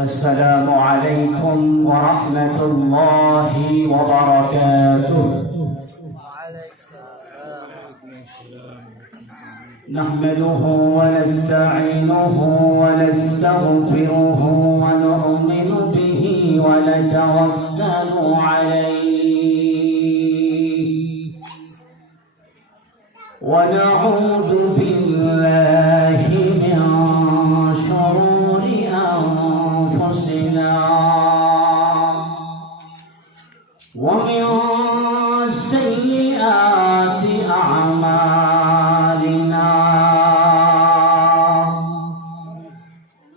السلام عليكم ورحمة الله وبركاته. نحمده ونستعينه ونستغفره ونؤمن به ونتوكل عليه ونعوذ بالله من شرور أنفسنا ومن سيئات أعمالنا.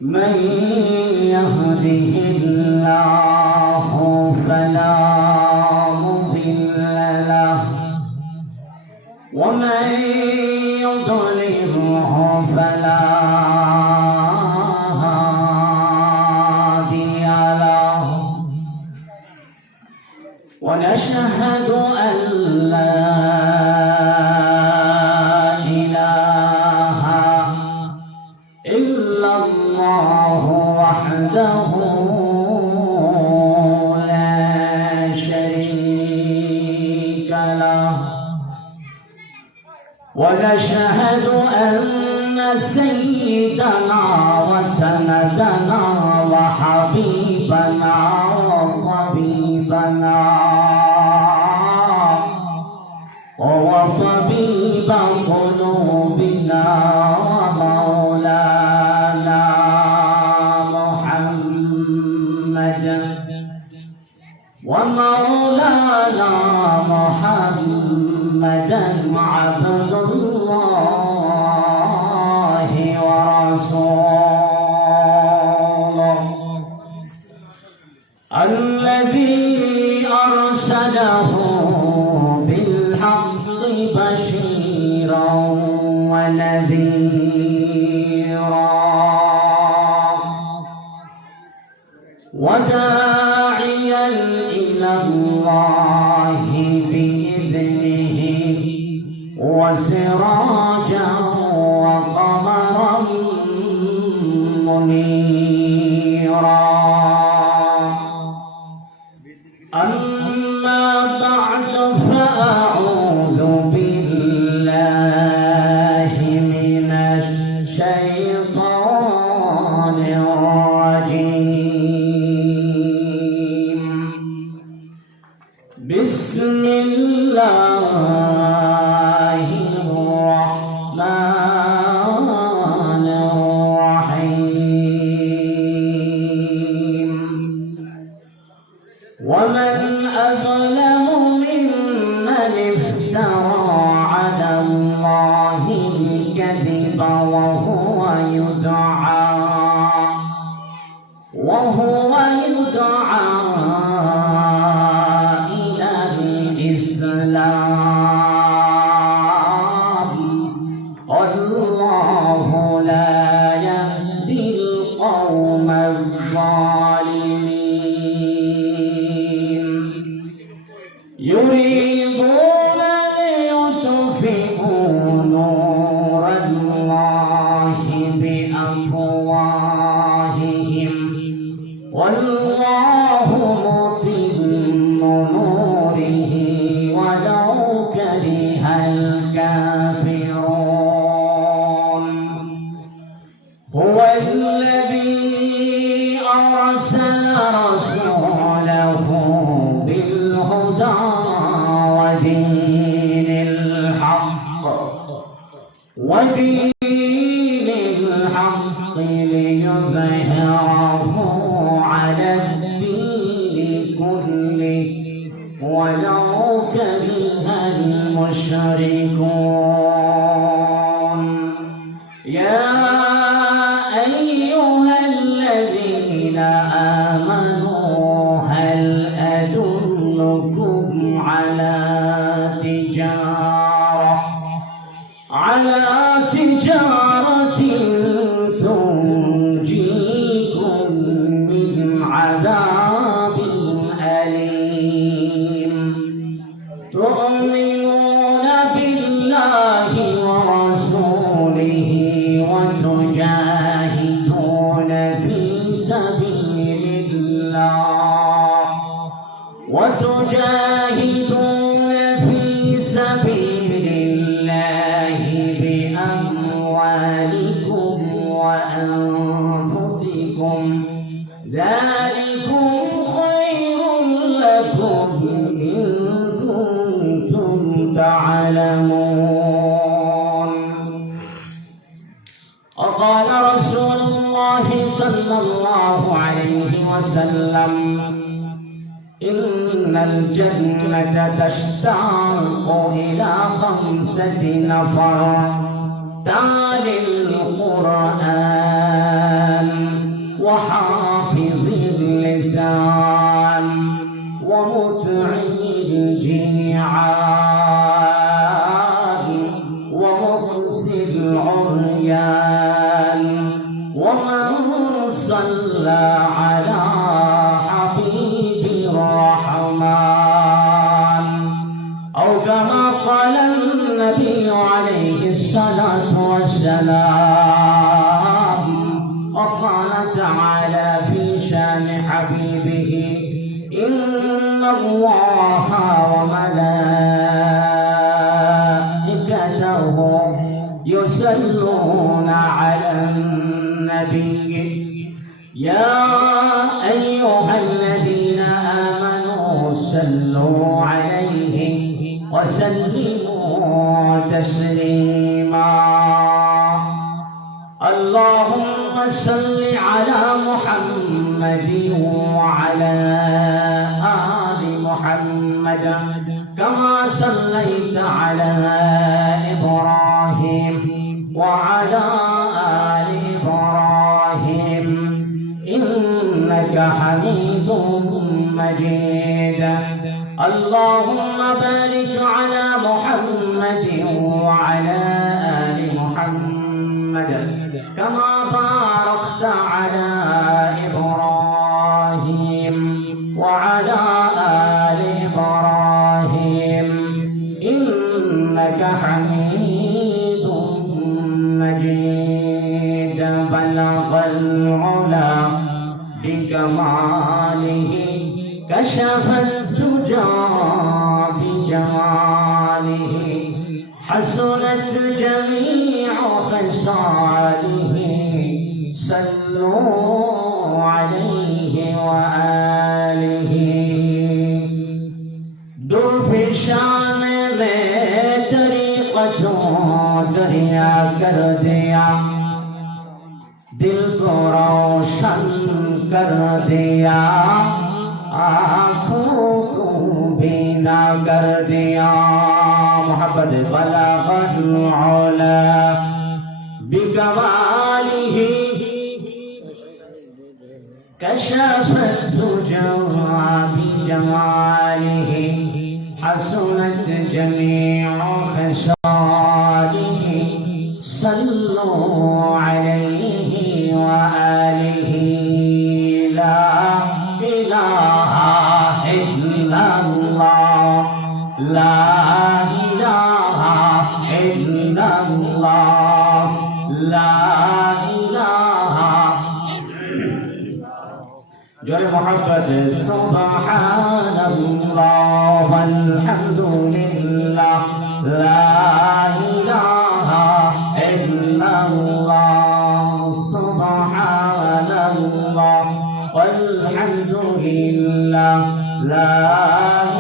من يهده الله فلا مضل له ومن يضلله فلا هادي له. ونشهد أن لا إله إلا الله وحده لا شريك له. ونشهد أن سيدنا وسندنا وحبيبنا وطبيبنا وطبيب قلوبنا ومولانا محمدا عبد الله ورسوله الذي أرسله بالحق بشيرا ونذيرا وداعيا إلى الله بإذنه وسراجا وقمرا منيرا. أما بعد فأعوذ بالله من الشيطان الرجيم. بسم الله الرحمن الرحيم. ومن أظلم ممن افترى على الله الكذب وهو يدعى إلى الإسلام. الله لا يهدي القوم الظالمين. يريدون ليطفئوا نور الله بأفواههم والله متم نوره ولو كره الكافرون. هو الذي أرسل رسوله بالهدى ودين الحق ليظهره على الدين كله ولو كره المشركون. يا أيها الذين آمنوا هل أدلكم على تجارة تنجيكم من عذاب أليم. تؤمنون بالله ورسوله وتجاهدون في سبيل وتجاهدون في سبيل الله بأموالكم وأنفسكم ذلكم خير لكم إن كنتم تعلمون. وقال رسول الله صلى الله عليه وسلم إن الجنة تشتاق إلى 5 نفر تالي القرآن وحافظ اللسان ومطعم الجيعان ومكسي العريان ومن صلى على حبيب الرحمن أو كما قال النبي عليه الصلاة والسلام. وقال تعالى في شان حبيبه إن الله وملائكته يصلون على النبي يا أيها الذين آمنوا صلوا عليه وسلموا تسليما. اللهم صل على محمد وعلى آل محمد كما صليت على إبراهيم وعلى آل إبراهيم إنك حميد مجيد. اللهم بارك على محمد وعلى آل محمد كما باركت على إبراهيم وعلى آل إبراهيم إنك حميد مجيد. بلغ العلا بكماله كشف الدجى بجماله حسنت جميع خصاله صلوا عليه وآله. در فشان میں طریقتوں دریا کر دیا دل کو روشن کر دیا آنکھوں کو بینا کر دیا. محبت بلغ العلا بکمالہ كشف الدجى بجماله حسنت جميع خصاله صلوا عليه وآله. لا إله إلا الله لا إله إلا الله لا إله جل محبت سبحان الله والحمد لله لا إله إلا الله سبحان الله والحمد لله لا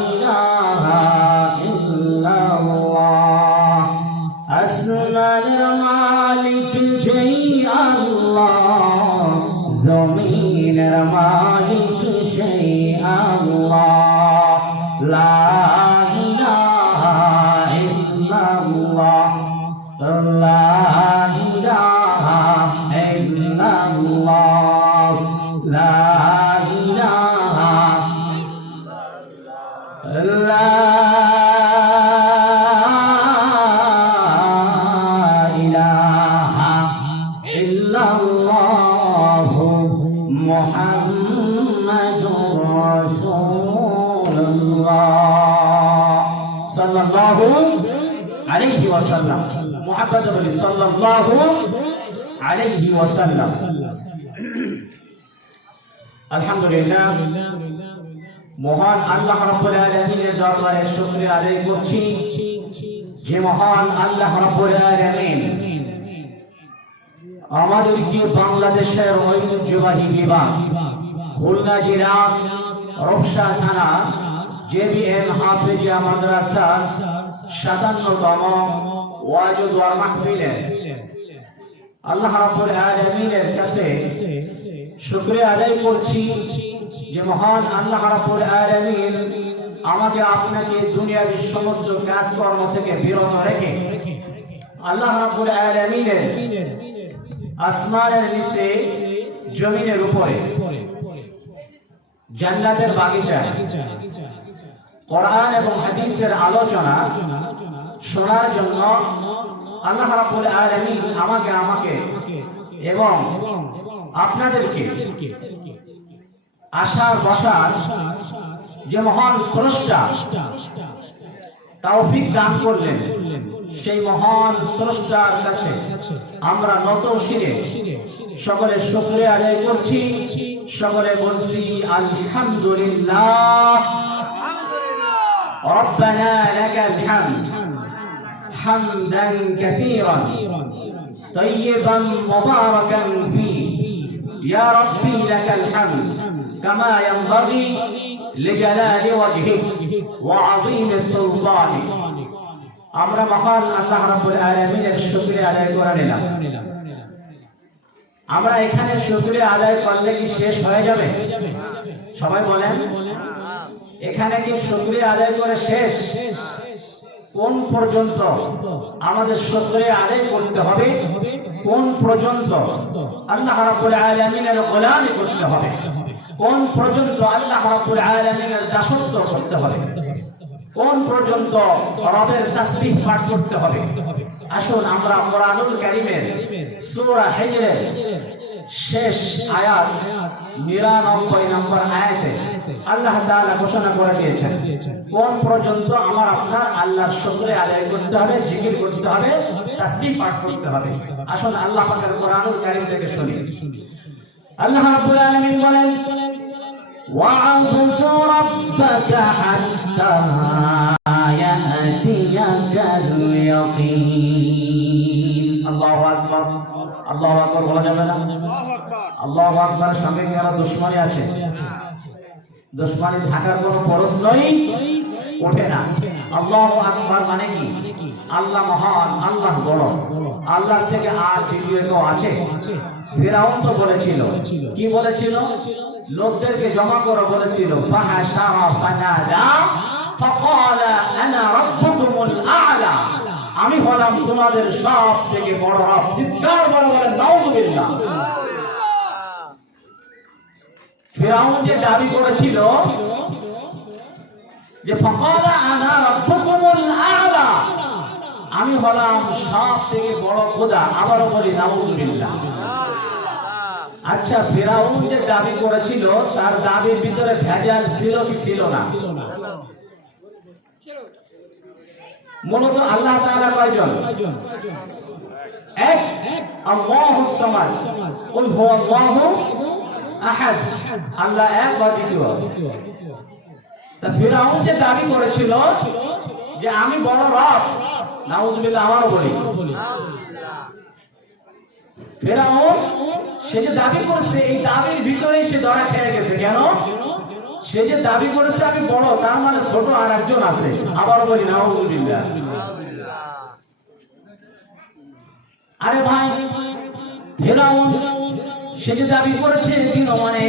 إله إلا الله. أسمى المالك جي الله زمين المالك شيء الله لا إله إلا الله لا إله إلا الله لا إله لا إله إلا الله محمد رسول الله صلى الله عليه وسلم. محبت بلی صلی اللہ علیہ وسلم. الحمدللہ মহান আল্লাহ রাব্বুল আলামিনের দরবারে শুকরিয়া আদায় করছি যে মহান আল্লাহ রাব্বুল আলামিন আমাদেরকে বাংলাদেশের ঐতিহ্যবাহী বিভাগ খুলনা জেলা রূপসা থানা জেবিএম হাফেজিয়া মাদ্রাসা 57তম ওয়াজ ও দোয়া মাহফিলে আল্লাহ রাব্বুল আলামিনের কাছে শুকরিয়া আদায় করছি যে মহান আল্লাহ রাব্বুল আলামিন আমাকে আপনাকে দুনিয়ার সমস্ত কাজকর্ম থেকে বিরত রেখে আল্লাহ রাব্বুল আলামিনের আসমানের নিচে জমিনের উপরে জান্নাতের বাগিচায় কোরআন এবং হাদিসের আলোচনা শোনার জন্য আল্লাহ রাব্বুল আলামিন আমাকে এবং আপনাদেরকে আশার বসার যে মহান স্রষ্টা তৌফিক দান করলেন সেই মহান স্রষ্টার কাছে আমরা নত শিরে সকলে শুকরিয়া আদায় করছি সকলে বলছি আলহামদুলিল্লাহ রব্বানা লাকাল হামদ হামদান কাসীরান তাইয়িবান মুবারাকান ফীহি ইয়া রাব্বি লাকাল হামদ কামা ইয়ানবাগি লিজালালি ওয়াজহিক ওয়া আযীমি সুলতানিক। আমরা মহান আল্লাহ রাব্বুল আলামিনের শুকরিয়া আদায় করে নিলাম। আমরা এখানে শুকরিয়া আদায় করলে কি শেষ হয়ে যাবে? সবাই বলেন, এখানে কি শুকরিয়া আদায় করে শেষ? কোন পর্যন্ত আমাদের শুকরিয়া আদায় করতে হবে? কোন পর্যন্ত আল্লাহ রাব্বুল আলামিনের গোলামি করতে হবে? কোন পর্যন্ত আল্লাহ রাব্বুল আলামিনের দাসত্ব করতে হবে? কোন পর্যন্ত রবের তাসবিহ পাঠ করতে হবে? আসুন আমরা কোরআনুল কারীমের সূরা হিজরের শেষ আয়াত 99 নম্বর আয়াতে আল্লাহ তাআলা ঘোষণা করে দিয়েছেন কোন পর্যন্ত আমার আপনার আল্লাহর শুকরিয়া আদায় করতে হবে, জিকির করতে হবে, তাসবিহ পাঠ করতে হবে। আসুন আল্লাহ পাকের কোরআনুল কারীম থেকে শুনি। আল্লাহ রাব্বুল আলামিন বলেন وَاعْبُدْ رَبَّكَ حَتَّى يَأْتِيَكَ الْيَقِينُ। আল্লাহু আকবার, আল্লাহু আকবার বলা যাবে না? আল্লাহু আকবার সঙ্গে কি আমার দুশমনী আছে? দুশমনী থাকার কোনো প্রশ্নই ওঠে না। আল্লাহু আকবার মানে কি? আল্লাহ মহান, আল্লাহ বড়, আল্লাহর থেকে আর দ্বিতীয় কেউ আছে? ফিরআউন তো বলেছিল, কি বলেছিল? লোকদেরকে জমা করে বলেছিল ফাহাশারা ফানাদা ফাকালা আনা রাব্বুকুমুল আ'লা, আমি হলাম তোমাদের সব থেকে বড় রব। চিৎকার করে বলেন নাউযুবিল্লাহ। ফিরআউন যে দাবি করেছিল যে ফাকালা আনা রাব্বুকুমুল আ'লা, আমি হলাম সব থেকে বড় খোদা, আবারও বলি নাউযুবিল্লাহ। আচ্ছা, ফিরআউন যে দাবি করেছিল তার দাবির ভিতরে ভেজাল ছিল কি ছিল না? মূলত আল্লাহ তাআলা কয়জন? এক, আল্লাহুস সামাদ, কুল হুয়াল্লাহু আহাদ, আল্লাহ এক অদ্বিতীয়। তা ফিরআউন যে দাবি করেছিল যে আমি বড় রব, নাউযুবিল্লাহ, আমারও বলি। ফিরআউন সে যে দাবি করেছে এই দাবির ভিতরেই সে ধরা খেয়ে গেছে। কেন? সে যে দাবি করেছে আমি বড়, তার মানে ছোট আর একজন আছে। আবার বলি নাউযুবিল্লাহ। আরে ভাই, ফিরআউন সে যে দাবি করেছে দিন মানে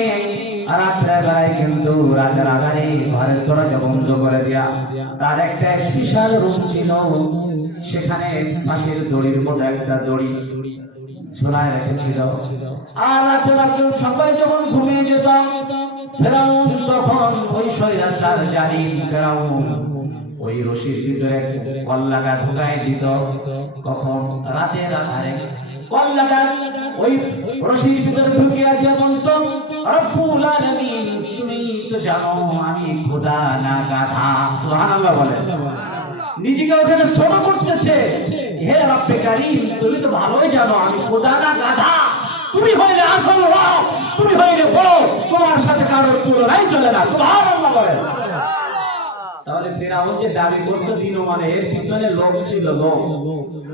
রাত্রে বেলায় কিন্তু রাতের আধারে ঘরের দরজা বন্ধ করে দেয়া, তার একটা স্পেশাল রুম ছিল, সেখানে পাশের দড়ির মতো একটা দড়ি ঝোলায় রেখেছিল। আর রাতে সবাই যখন ঘুমিয়ে যেত, ফিরআউন তখন ওই স্বৈরাচার জালিম ফিরআউন ওই রশির ভিতরে কল্লাটা ঢুকাই দিত। কখন? রাতের আধারে কল্লাটা ওই রশির ভিতরে ঢুকিয়ে দিয়ে বলতো, রব্বুল আলামিন তুমি তো জানো আমি খোদা না গাধা। সুবহানাল্লাহ বলে। নিজেকে ওখানে ছোট করতেছে। হে রব্বে কারীম, তুমি তো ভালোই জানো আমি খোদা না গাধা। তুমি হইলে আসল রব, তুমি হইলে বড়, তোমার সাথে কারোর তুলনাই চলে না। সুবহানাল্লাহ। করেন। তাহলে ফেরাউন যে দাবি করতো দিন মানে এর পিছনে লোক ছিল, লোক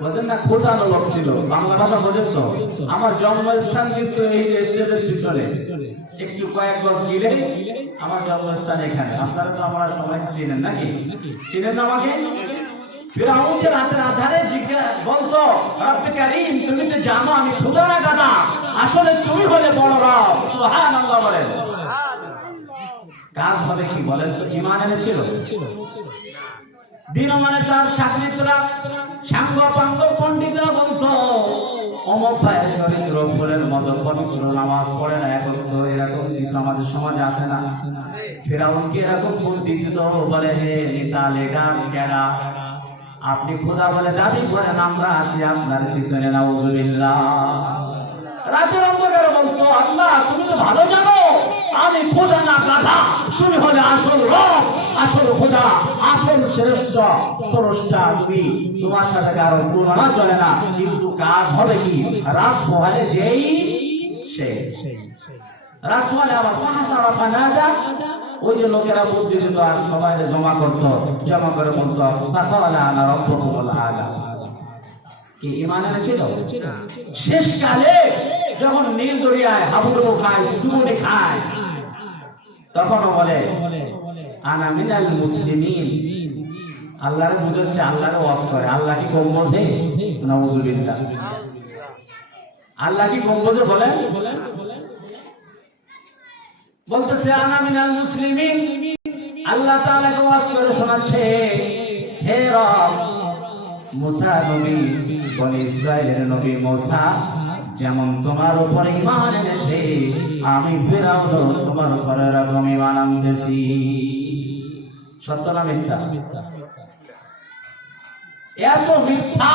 বোঝেন না, খোঁজানো লোক ছিল। বাংলা ভাষা বোঝেন তো? আমার জন্মস্থান কিন্তু এই স্টেজের পিছনে, একটু কয়েক গজ গিলে আমার জন্মস্থান এখানে। আপনারা তো আমরা সবাই চিনেন নাকি? চিনেন না আমাকে? ফিরআউন যে রাতের আধারে বলতো, রব্বে কারীম তুমি তো জানো আমি খোদা না গাদা, আসলে তুমি হলে বড় রব। সুবহানাল্লাহ বলেন। কাজ হবে কি বলেন তো? ঈমান এনেছিল। দিন মানে তার সাকরিতরা, সাঙ্গ পাঙ্গ পণ্ডিতরা বলতো অমুক ভাইয়ের চরিত্র ফুলের মতো পবিত্র, নামাজ পড়ে না। এখন তো এরকম কিছু আমাদের সমাজে আছে না? ফিরআউনকে এরকম বুদ্ধি দিত, বলে হে নেতা লিডার কেডা, আপনি খোদা বলে দাবি করেন, আমরা আছি আপনার পিছনে, নাউজুবিল্লাহ। রাতের অন্ধকারে বলতো আল্লাহ তুমি তো ভালো জানো আমি খোদা না গাধা, তুমি হলে আসল রব, আসল খোদা, আসল শ্রেষ্ঠ স্রষ্টা তুমি, তোমার সাথে কারো তুলনা চলে না। কিন্তু কাজ হবে কি? রাত পোহালে যেই সে রাত পোহালে আবার পাহাড়া ফানাদা, ওই যে লোকেরা বুদ্ধি দিত আর সবাই জমা করতো, জমা করে বলতো ফাকালা আনা রাব্বুকুমুল আ'লা। কি ঈমান এনেছিল? শেষকালে যখন নীল দরিয়ায় হাবুডুবু খায়, সুবুনি খায়, তখনও বলে আনা মিনাল মুসলিমিন। আল্লাহর বুঝাচ্ছে, আল্লাহর ওয়াজ করে। আল্লাহ কি কম বোঝে? নাউজুবিল্লাহ। আল্লাহ কি কম বোঝে বলেন? বলতেছে আনা মিনাল মুসলিমিন। আল্লাহ তাআলাকে ওয়াজ করে শোনাচ্ছে, হে রব, মুসা নবী, বনি ইসরাইলের নবী মুসা যেমন তোমার উপরে ঈমান এনেছে, আমি ফিরআউন তোমার উপরে এরকম ঈমান আনতেছি। সত্য না মিথ্যা? এত মিথ্যা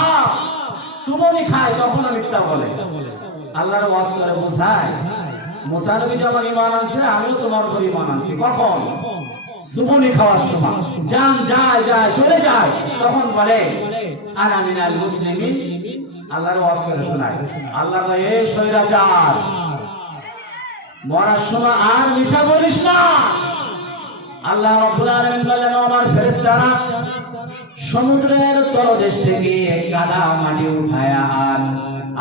সুমনি খায় তখনও মিথ্যা বলে। আল্লাহর ওয়াজ করে বোঝায়, মুসা নবী যেমন ঈমান আনছে আমিও তোমার উপর ঈমান আনছি। কখন? সুমনি খাওয়ার সময়। জান যায় যায় চলে যায়, তখন বলে আনা মিনাল মুসলিমিন। আল্লাহর ওয়াজ করে শোনায়। আল্লাহ কয়, এই শয়তান, মরার সময় আর মিছা বলিস না। আল্লাহ রাব্বুল আলামিন বলেন, আমার ফেরেশতারা সমুদ্রের তলদেশ থেকে কাদা মাটি উঠায়া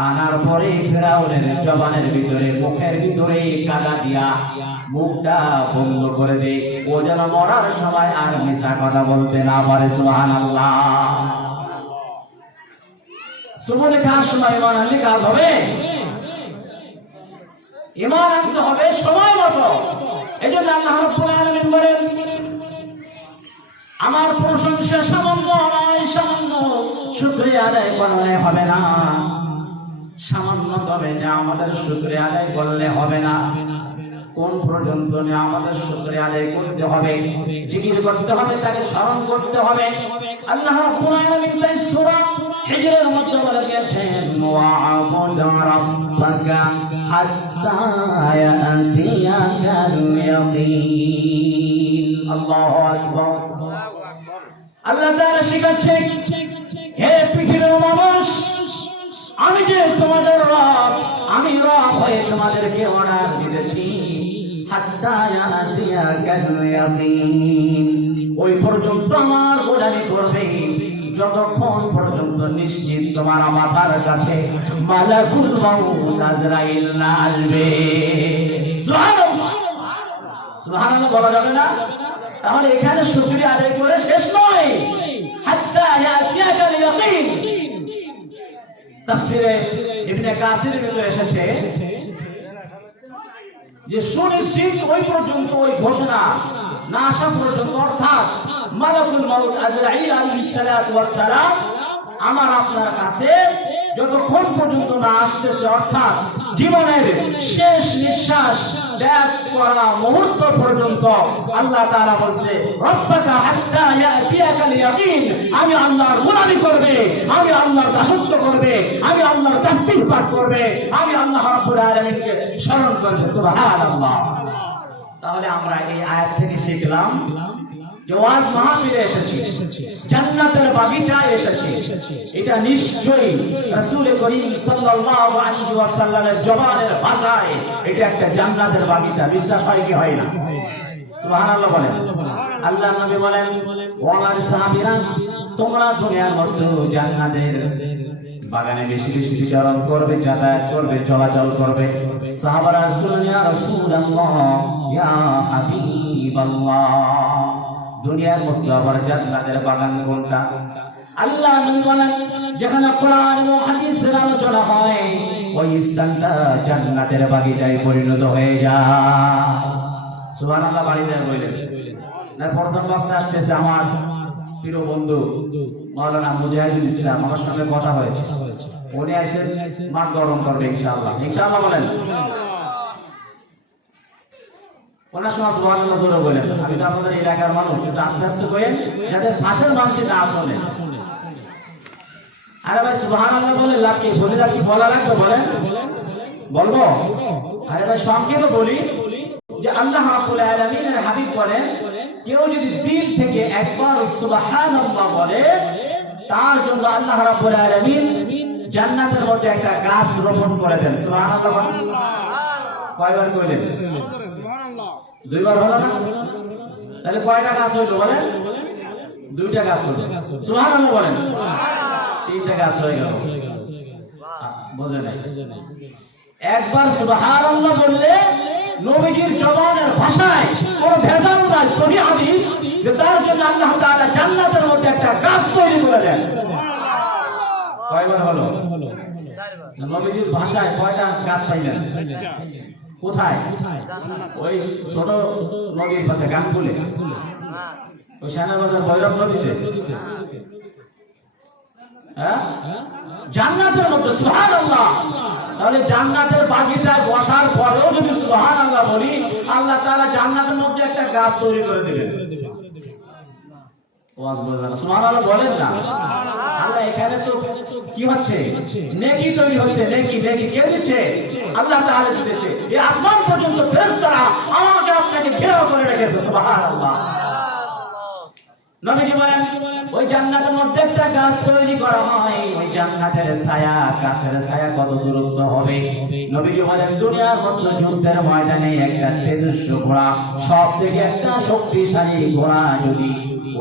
আনার পরে ফিরআউনের জবানের ভিতরে, মুখের ভিতরে কাদা দিয়া মুখটা বন্ধ করে দে, ও যেন মরার সময় আর মিছা কথা বলতে না পারে। সুবহানাল্লাহ। সুবহানে কাজ সময় ঈমান আনলে কাজ হবে? ঈমান আনতে হবে সময় মতো। এজন্য আল্লাহ রাব্বুল আলামিন বলেন, আমার প্রশংসা সামান্য নয়, সামান্য শুকরিয়া আদায় করলে হবে না, সামান্য তবে আমাদের শুকরিয়া আদায় করলে হবে না। কোন পর্যন্ত আমাদের শুকরিয়া আদায় করতে হবে? জিকির করতে হবে, তাকে স্মরণ করতে হবে। আল্লাহ রাব্বুল আলামিন তাই সূরা হিজরের মধ্যে বলে দিয়েছেন, ওয়া'বুদ রাব্বাকা হাত্তা ইয়াতিয়াকাল ইয়াকিন। আল্লাহু আকবার। আল্লাহ তাআলা শিখাচ্ছেন, হে পৃথিবীর মানুষ, আমি যে তোমাদের রব, আমি রব হয়ে তোমাদেরকে অর্ডার দিতেছি, হাত্তা ইয়াতিয়াকাল ইয়াকিন, ওই পর্যন্ত আমার গোলামি করবে যতক্ষণ পর্যন্ত নিশ্চিত তোমার মাথার কাছে মালাকুল মাউত আজরাইল না আসবে। সুবহানাল্লাহ। সুবহানাল্লাহ বলা যাবে না? তাহলে এখানে শুকরিয়া আদায় করে শেষ নয়, হাত্তা ইয়াতিয়াকাল ইয়াকিন। তাফসীরে ইবনে কাসিরের ভিতরে এসেছে যে সুনিশ্চিত ওই পর্যন্ত, ওই ঘোষণা না আসা পর্যন্ত, অর্থাৎ মালাকুল মাউত আজরাইল আলাইহিস সালাতু ওয়াস সালাম আমার আপনার কাছে যতক্ষণ পর্যন্ত না আসতেছে, অর্থাৎ জীবনের শেষ নিঃশ্বাস ত্যাগ করা মুহূর্ত পর্যন্ত, আল্লাহ তাআলা বলছে, রব্বাকা হাত্তা ইয়াতিয়াকাল ইয়াকিন, আমি আল্লাহর গোলামি করবে, আমি আল্লাহর দাসত্ব করবে, আমি আল্লাহর তাসবিহ পাঠ করবে, আমি আল্লাহ রাব্বুল আলামিনকে স্মরণ করবে। সুবহানাল্লাহ। তাহলে আমরা এই আয়াত থেকে শিখলাম যে ওয়াজ মাহফিলে এসেছি, জান্নাতের বাগিচায় এসেছি, এটা নিশ্চয়ই রাসূল করিম সাল্লাল্লাহু আলাইহি ওয়াসাল্লামের জবানের ভাষায় এটা একটা জান্নাতের বাগিচা। বিশ্বাস হয় কি হয় না? সুবহানাল্লাহ বলেন। আল্লাহর নবী বলেন, ও আমার সাহাবীরা, তোমরা দুনিয়ার মধ্যে জান্নাতের বাগানে বেশি বেশি বিচরণ করবে, যাতায়াত করবে, চলাচল করবে। সাহাবারা বললেন, ইয়া রাসূলুল্লাহ, ইয়া হাবিবাল্লাহ, দুনিয়ার মধ্যে আবার জান্নাতের বাগান কোনটা? আল্লাহ নবী বলেন, যেখানে কোরআন ও হাদিসের আলোচনা হয় ওই স্থানটা জান্নাতের বাগিচায় পরিণত হয়ে যায়। সুবহানাল্লাহ বাড়ি যায় বলেন। না প্রথম বক্তা আসতেছে আমার প্রিয় বন্ধু মাওলানা মুজাহিদুল ইসলাম, আমার সঙ্গে কথা হয়েছে, উনি আসেন মাঠ গরম করবে ইনশাআল্লাহ। ইনশাআল্লাহ বলেন। ওনার সময় সুবহানাল্লাহ জোরে বলেন। আমি তো আপনাদের এলাকার মানুষ, একটু আস্তে আস্তে বলেন যাতে পাশের মানুষ না শোনে। আরে ভাই সুবহানাল্লাহ বলে লাভ কি? ফজিলত কি বলা লাগবে বলেন? বলবো? আরে ভাই সংক্ষেপে বলি যে আল্লাহ রাব্বুল আলামিনের হাবিব বলেন, কেউ যদি দিল থেকে একবার সুবহানাল্লাহ বলে তার জন্য আল্লাহ রাব্বুল আলামিন জান্নাতের মধ্যে একটা গাছ রোপণ করে দেন। সুবহানাল্লাহ। কয়বার কইলেন? সুবহানাল্লাহ। দুইবার হলো না? তাহলে কয়টা গাছ হইলো বলেন? দুইটা গাছ হইলো। সুবহানাল্লাহ বলেন। তিনটা গাছ হয়ে গেল। বুঝে নাই? একবার সুবহানাল্লাহ বললে নবীজির জবানের ভাষায় কোনো ভেজাল নাই, সহিহ হাদিস, যে তার জন্য আল্লাহ তাআলা জান্নাতের মধ্যে একটা গাছ তৈরি করে দেন। কয়বার হলো? চারবার। নবীজির ভাষায় কয়টা গাছ পাইলেন? কোথায়? ওই ছোট নদীর পাশে গানকুলে, ওই শাহনাবাজার ভৈরব নদীতে। হ্যাঁ, জান্নাতের মধ্যে। সুবহানাল্লাহ। তাহলে জান্নাতের বাগিচায় বসার পরেও যদি সুবহানাল্লাহ বলি, আল্লাহ তাআলা জান্নাতের মধ্যে একটা গাছ তৈরি করে দিবেন। ওয়াজ বলেন না, সুবহানাল্লাহ বলেন না। আল্লাহ এখানে তো কি হচ্ছে? নেকি তৈরি হচ্ছে। নেকি নেকি কে দিচ্ছে? আল্লাহ তাআলা দিচ্ছে। এই আসমান পর্যন্ত ফেরেশতারা আমাকে আপনাকে ঘেরাও করে রেখেছে। সুবহানাল্লাহ। নবীজি বলেন, ওই জান্নাতের মধ্যে একটা গাছ তৈরি করা হয়, ওই জান্নাতের ছায়া, গাছের ছায়া কত দূরত্ব হবে? নবীজি বলেন, দুনিয়ার মধ্যে যুদ্ধের ময়দানে একটা তেজস্ব ঘোড়া, সব থেকে একটা শক্তিশালী ঘোড়া যদি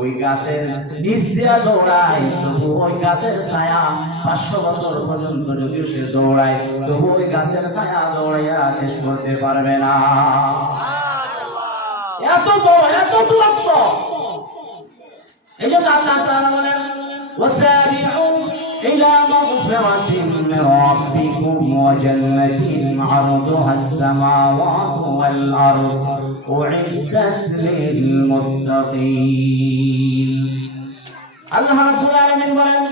ওই গাছের নিচ দিয়ে দৌড়ায়, তবু ওই গাছের ছায়া 500 বছর পর্যন্ত যদিও সে দৌড়ায়, তবু ওই গাছের ছায়া দৌড়াইয়া শেষ করতে পারবে না। এত বড়, এত দূরত্ব। এই জন্য আল্লাহ তাআলা বলেন, ওয়াসাবিউ ইলা মাগফিরাতিন মিন রাব্বিকুম ওয়া জান্নাতিন আরদুহাস সামাওয়াতু ওয়াল আরদ উইদ্দাত লিল মুত্তাকিন। আল্লাহ রাব্বুল আলামিন বলেন,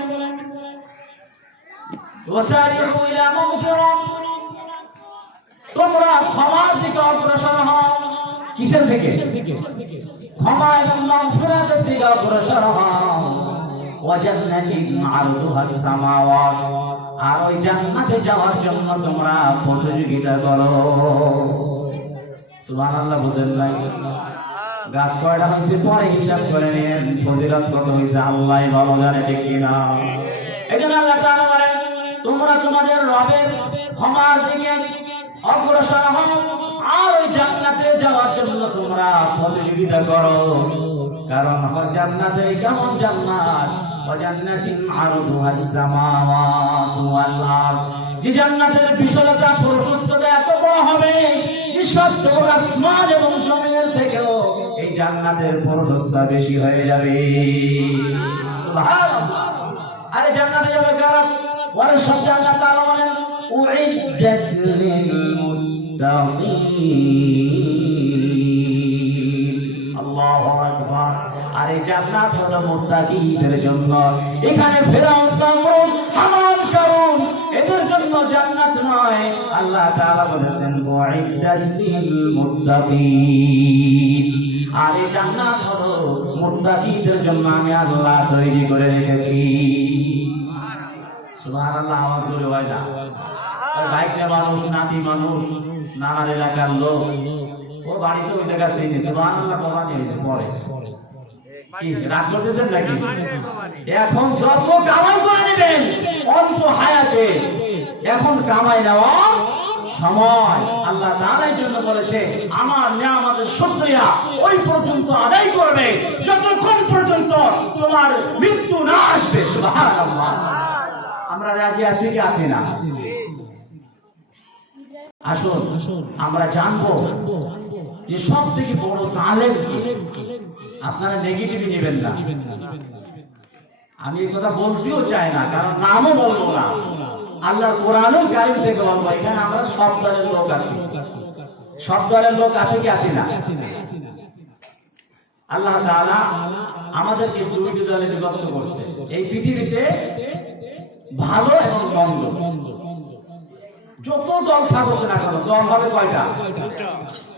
ওয়াসাবিউ ইলা মাগফিরাতিন, তোমরা ক্ষমার দিকে অগ্রসর হও। কিসের দিকে? ক্ষমা এবং মাগফিরাতের দিকে অগ্রসর হও। ওয়া জান্নাতিন আরদুহাস সামাওয়াত, আর ওই জান্নাতে যাওয়ার জন্য তোমরা প্রতিযোগিতা করো। সুবহানাল্লাহ। বুঝেন নাই? গাছ কয়টা হয়েছে পরে হিসাব করে নিন, ফজিলত কত হয়েছে আল্লাহই ভালো জানে, ঠিক কিনা? এই জন্য আল্লাহ তাআলা বলেন, তোমরা তোমাদের রবের ক্ষমার দিকে অগ্রসর হও, আর ওই জান্নাতে যাওয়ার জন্য তোমরা প্রতিযোগিতা করো। কারণ জান্নাতে কেমন জান্নাত? ওয়া জান্নাতিন আরদুহাস সামাওয়াতু ওয়াল আরদ, যে জান্নাতের বিশালতা, প্রশস্ততা এত বড় হবে যে সত্য আসমান এবং জমিনের থেকেও এই জান্নাতের প্রশস্ততা বেশি হয়ে যাবে। সুবহানাল্লাহ। আরে জান্নাতে যাবে কারা? ওরে সব জান্নাত আল্লাহ বলেন, উইদ্দাত লিল মুত্তাকিন। আল্লাহু আকবার। আর এই জান্নাত হলো মুত্তাকিদের জন্য। এখানে ফেরাউন, নমরুদ, হামান, কারুন এদের জন্য জান্নাত নয়। আল্লাহ তাআলা বলেছেন, উইদ্দাত লিল মুত্তাকিন। আর এই জান্নাত হলো মুত্তাকিদের জন্য আমি আল্লাহ তৈরি করে রেখেছি। সুবহানাল্লাহ। আওয়াজ জোরে হয় না? বাইকটা মানুষ, নাতি মানুষ, নানার এলাকার লোক, ও বাড়িতে ওই জায়গা চিনি। সুবহানাল্লাহ। কোরআন হয়েছে পরে কি রাগ করতেছেন নাকি? এখন যত কামাই করে নেবেন অল্প হায়াতে, এখন কামাই নেওয়া সময় আল্লাহ তাআলার জন্য বলেছে আমার নিয়ামতের শুকরিয়া ওই পর্যন্ত আদায় করবে যতক্ষণ পর্যন্ত তোমার মৃত্যু না আসবে। সুবহানাল্লাহ। আমরা রাজি আছি কি আছি না? আসুন আমরা জানবো যে সব থেকে বড় জালেম কি। আপনারা নেগেটিভই নেবেন না, আমি এই কথা বলতেও চাই না, কারণ নামও বলবো না। আল্লাহর কোরআনুল কারীম থেকে বলবো এখানে আমরা সব দলের লোক আছি। সব দলের লোক আছে কি আছি না? আল্লাহ তাআলা আমাদেরকে দুইটি দলে বিভক্ত করছে। এই পৃথিবীতে ভালো এবং মন্দ, যত দল থাকুক না কেন, দল হবে কয়টা?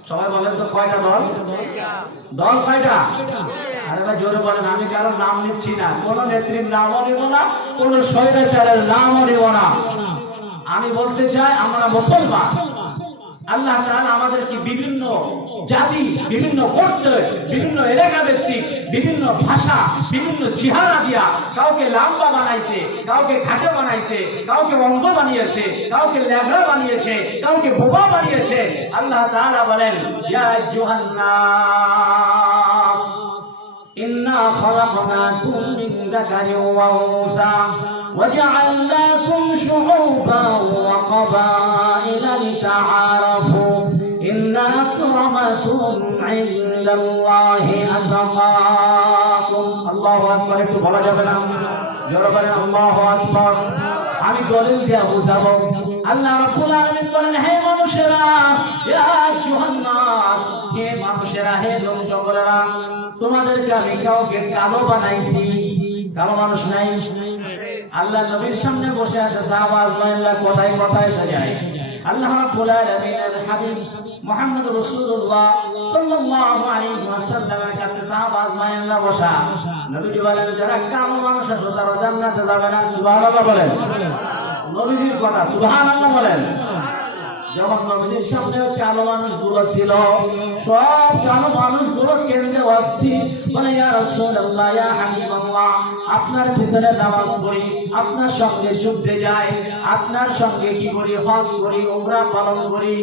সবাই বলেন তো কয়টা দল? দল কয়টা? আরে ভাই জোরে বলেন। আমি কারো নাম নিচ্ছি না, কোন নেত্রীর নামও নেব না, কোন স্বৈরাচারের নামও নেব না। আমি বলতে চাই আমরা মুসলমান। আল্লাহ তাআলা আমাদেরকে বিভিন্ন জাতি, বিভিন্ন গোত্র, বিভিন্ন এলাকা ভিত্তিক, বিভিন্ন ভাষা, বিভিন্ন চেহারা দিয়া কাউকে লাম্বা বানাইছে, কাউকে খাটো বানাইছে, কাউকে অন্ধ বানিয়েছে, কাউকে ল্যাংড়া বানিয়েছে, কাউকে বোবা বানিয়েছে। আল্লাহ তাআলা বলেন ইয়া আইয়ুহান নাস ইন্না খালাকনাকুম মিন যাকারিন ওয়া উনসা وجعلناكم شعوبا وقبائل لتعارفوا إن أكرمكم عند الله أتقاكم الله أكبر একটু বলা যাবে না? জোরে বলেন আল্লাহু আকবার। আমি দলিল দিয়া বুঝাবো। আল্লাহ রাব্বুল আলামিন বলেন হে মানুষেরা, ইয়া আইয়ুহান নাস, হে মানুষেরা, হে লোক সকলেরা, তোমাদেরকে আমি কাউকে কালো বানাইছি। কালো মানুষ নাই? আল্লাহ নবীর সামনে বসে আছে, সাহাবা আজমাইল্লাহ কথায় কথায় সাজায়। আল্লাহ রাব্বুল আলামিনের হাবিব মুহাম্মদ রাসূলুল্লাহ সাল্লাল্লাহু আলাইহি ওয়াসাল্লামের কাছে সাহাবা আজমাইল্লাহ বসা। নবীজি বলেন যারা কালো মানুষ আছে তারা জান্নাতে যাবে না। সুবহানাল্লাহ বলেন। নবীজির কথা, সুবহানাল্লাহ বলেন। যখন নবীজির সামনে কালো মানুষগুলো ছিল, সব কালো মানুষগুলো কেন্দ্রে অস্থির, বলে ইয়া রাসূলুল্লাহ, ইয়া হাবিবাল্লাহ, আপনার পিছনে নামাজ পড়ি, আপনার সঙ্গে যুদ্ধে যাই, আপনার সঙ্গে কি করি, হজ করি, উমরা পালন করি,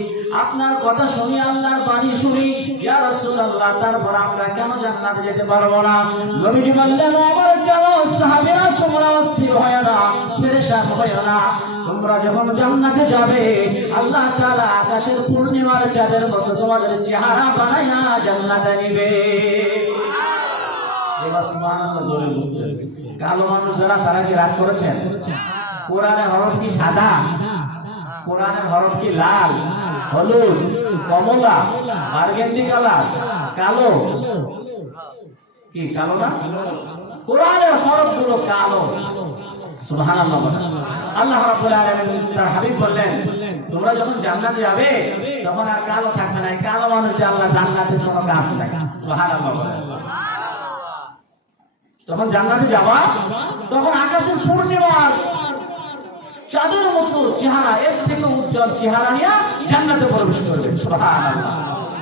আপনার কথা শুনি, আল্লাহর বাণী শুনি, ইয়া রাসূলুল্লাহ, তারপর আমরা কেন জান্নাতে যেতে পারবো না? নবীজি বললেন আমার কেন সাহাবীরা তোমরা অস্থির হয় না, পেরেশান হয় না, তোমরা যখন জান্নাতে যাবে আল্লাহ তাআলা আকাশের পূর্ণিমার চাঁদের মতো তোমাদের চেহারা বানায়া জান্নাতে নিবে। এবার সুবহানাল্লাহ জোরে বলছেন। কালো মানুষ যারা তারা কি রাগ করেছেন? কোরআনের হরফ কি সাদা? কোরআনের হরফ কি লাল, হলুদ, কমলা, বারগেন্ডি কালার, কালো? কি কালো না? কোরআনের হরফগুলো কালো। সুবহানাল্লাহ বলেন। আল্লাহ রাব্বুল আলামিন তার হাবিব বললেন তোমরা যখন জান্নাতে যাবে তখন আর কালো থাকবে না। কালো মানুষদের আল্লাহ জান্নাতে কোনো কাজ নাই। সুবহানাল্লাহ বলেন। যখন জান্নাতে যাবা তখন আকাশের পূর্ণিমার চাঁদের মতো চেহারা, এর থেকে উজ্জ্বল চেহারা নিয়ে জান্নাতে প্রবেশ করবে। সুবহানাল্লাহ।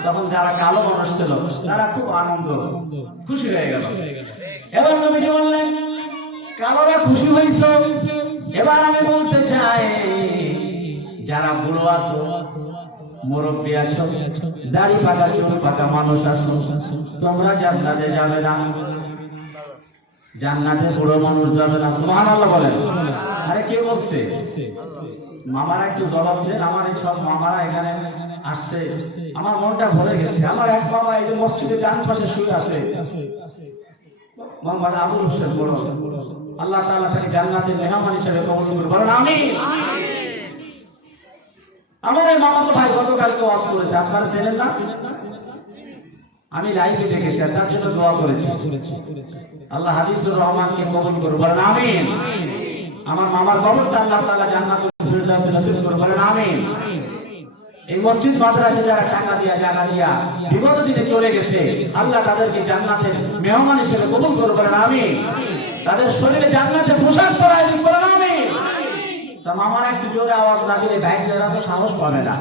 তখন যারা কালো মানুষ ছিল তারা খুব আনন্দ খুশি হয়ে গেল। এবার নবীজি বললেন কালোরা খুশি হয়েছ, এবার আমি বলতে চাই যারা বুড়ো আছো, মুরব্বী আছো, দাড়ি পাকা চুল পাকা মানুষ আছো, তোমরা জান্নাতে যাবে না। জান্নাতে বুড়ো মানুষ যাবে না। সুবহানাল্লাহ বলেন। আরে কে বলছে? মামারা একটু জবাব দেন। আমার এই সব মামারা এখানে আসছে, আমার মনটা ভরে গেছে। আমার এক মামা এই যে মসজিদের ডান পাশে শুয়ে আছে, মোহাম্মদ আবুল হোসেন বড়, আল্লাহ তাআলা তাকে জান্নাতের মেহমান হিসেবে কবুল করুন, বলেন আমিন। আমার এই মামাতো ভাই গতকালকে ওয়াজ করেছে, আপনারা জানেন না? আমি লাইভে দেখেছি, তার জন্য দোয়া করেছি। আল্লাহ হাদিসুর রহমানকে কবুল করুন, বলেন আমিন। আমার মামার কবরটা আল্লাহ তাআলা জান্নাতুল ফিরদাউসে নসিব করুন, বলেন আমিন। এই মসজিদ মাদ্রাসা যারা টাকা দিয়া জায়গা দিয়া বিগত দিনে চলে গেছে, আল্লাহ তাদেরকে জান্নাতের মেহমান হিসেবে কবুল করুন, বলেন আমিন। তাদের শরীরে জান্নাতের পোশাক পরায় দিন, বলেন আমিন। তা মামারা একটু জোরে আওয়াজ না দিলে ভাইরা তো সাহস পাবে না।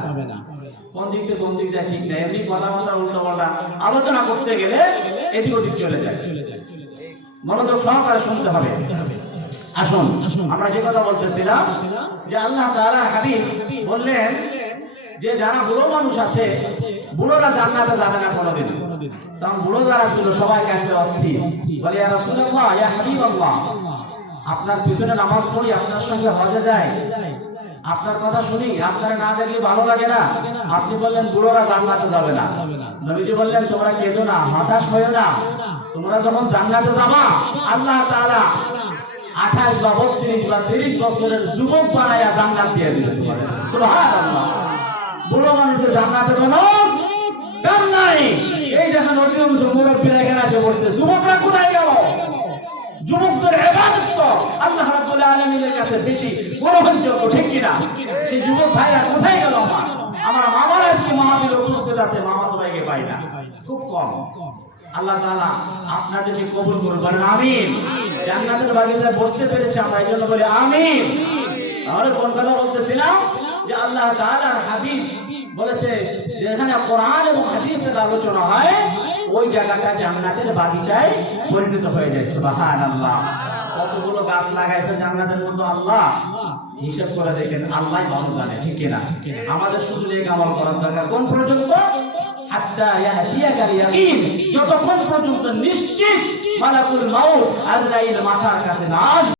কোন দিক থেকে কোন দিক যায় ঠিক নাই, এমনি কথাবার্তা উল্টো পাল্টা আলোচনা করতে গেলে এদিক ওদিক চলে যায়। মনোযোগ সহকারে শুনতে হবে। আসুন আমরা যে কথা বলতেছিলাম যে আল্লাহ তাআলার হাবিব বললেন যে যারা বুড়ো মানুষ আছে বুড়োরা জান্নাতে যাবে না কোনোদিন। তখন বুড়ো যারা ছিল সবাই কাঁদতে অস্থির, বলে ইয়া রাসূলুল্লাহ, ইয়া হাবিবাল্লাহ, আপনার পিছনে নামাজ পড়ি, আপনার সঙ্গে হজে যাই, আপনার কথা শুনি, আপনারা না দেখলে ভালো লাগে না। আপনি বললেন বুড়োরা জান্নাতে যাবে না। নবীজি বললেন তোমরা কেঁদো না, হতাশ হয়ো না, তোমরা যখন জান্নাতে যাবা আল্লাহ তাআলা 28 বা 32 বা 30 বছরের যুবক বানায়া জান্নাত দিয়ে দিবেন। সুবহানাল্লাহ। বুড়ো মানুষদের জান্নাতে কোনো কাম নাই। এই দেখেন অধিকাংশ মুরব্বীরা এখানে এসে বসতে, যুবকরা কোথায় গেল? যুবকদের ইবাদত তো আল্লাহ রাব্বুল আলামিনের কাছে বেশি গ্রহণযোগ্য, ঠিক কিনা? সেই যুবক ভাইরা কোথায় গেল? আমার মামারা আজকে মাহফিলে উপস্থিত আছে, মামাতো ভাইকে পাই না, খুব কম। আল্লাহ তাআলা আপনাদেরকে কবুল করুন, বলেন আমিন। জান্নাতের বাগিচায় বসতে পেরেছে আমরা, এই জন্য বলি আমিন। তাহলে কোন কথা বলতেছিলাম? যে আল্লাহ তাআলার হাবিব বলেছে যেখানে কোরআন এবং হাদিসের আলোচনা হয় ওই জায়গাটা জান্নাতের বাগিচায় পরিণত হয়ে যায়। সুবহানাল্লাহ। কতগুলো গাছ লাগাইছে জান্নাতের মধ্যে আল্লাহ, হিসাব করে দেখেন, আল্লাহই ভালো জানে, ঠিক কিনা? আমাদের শুধু নেক আমল করার দরকার। কোন পর্যন্ত? হাত্তা ইয়াতিয়াকাল ইয়াকিন, যতক্ষণ পর্যন্ত নিশ্চিত মালাকুল মাউত আজরাইল মাথার কাছে না আসবে।